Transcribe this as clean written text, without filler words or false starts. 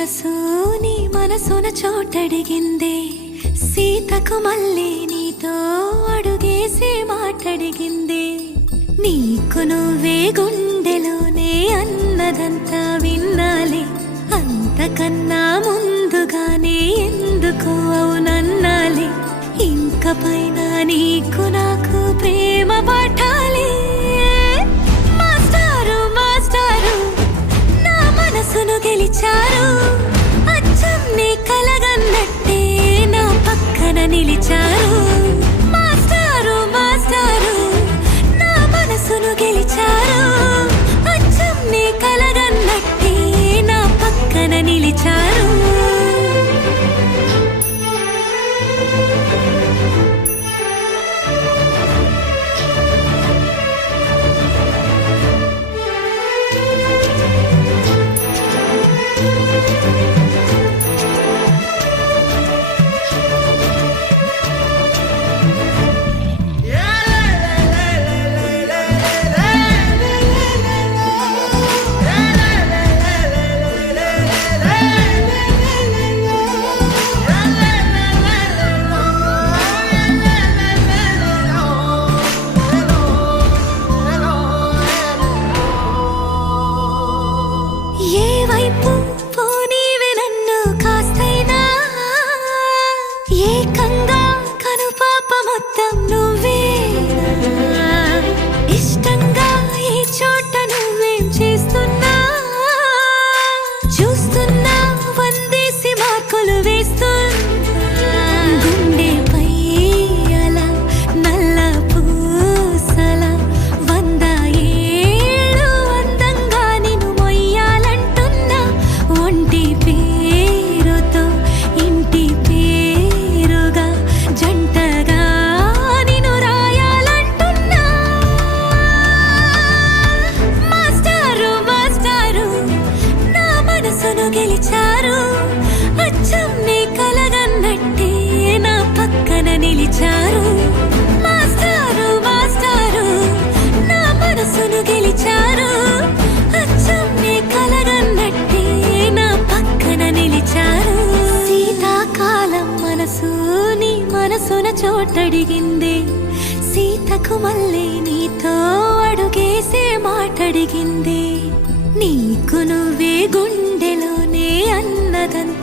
మనసు నీ మనసున చోటడిగిందే, సీతకు మళ్ళీ నీతో అడుగేసి మాటడిగిందే. నీకు నువ్వే గుండెలోనే అన్నదంతా విన్నాలే, అంతకన్నా ముందుగానే ఎందుకు అవునన్నాలే. ఇంక పైన నీకు నాకు ప్రేమ పాఠాలే. మాస్టారు మాస్టారు నా మనసును గెలిచారు, అచ్చం నీ కలగన్నట్టే నా పక్కన నిలిచారు. మాస్టారు మాస్టారు నా మనసును గెలిచారు, అచ్చం నీ కలగన్నట్టే నా పక్కన నిలిచారు. ఏకంగా కనుపాప మొత్తం నువ్వే, ఇష్టంగా ఈ చోట నువ్వేం చేస్తున్నా చూస్తున్నా, వందేసి మార్కులు వేస్తున్నా. గుండెపై అలా నల్ల పూసల 100 ఏళ్ళు అందంగా నిన్ను మొయ్యాలంటున్నా. ఒంటి పేరుతో ఇంటి పేరుగా జంటగా నిన్ను రాయాలంటున్నా. మాస్టారు మాస్టారు నా మనసును గెలిచారు, అచ్చం నీ కలగన్నట్టే నా పక్కన నిలిచారు. మాస్టారు మాస్టారు నా మనసును గెలిచారు, అచ్చం నీ కలగన్నట్టే నా పక్కన నిలిచారు. శీతాకాలం మనసు నీ మనసున చోటడిగిందే, సీతకు మళ్ళీ నీతో అడుగేసే మాటడిగిందే. నీకు నువ్వే గుండెలోనే అన్నదంతా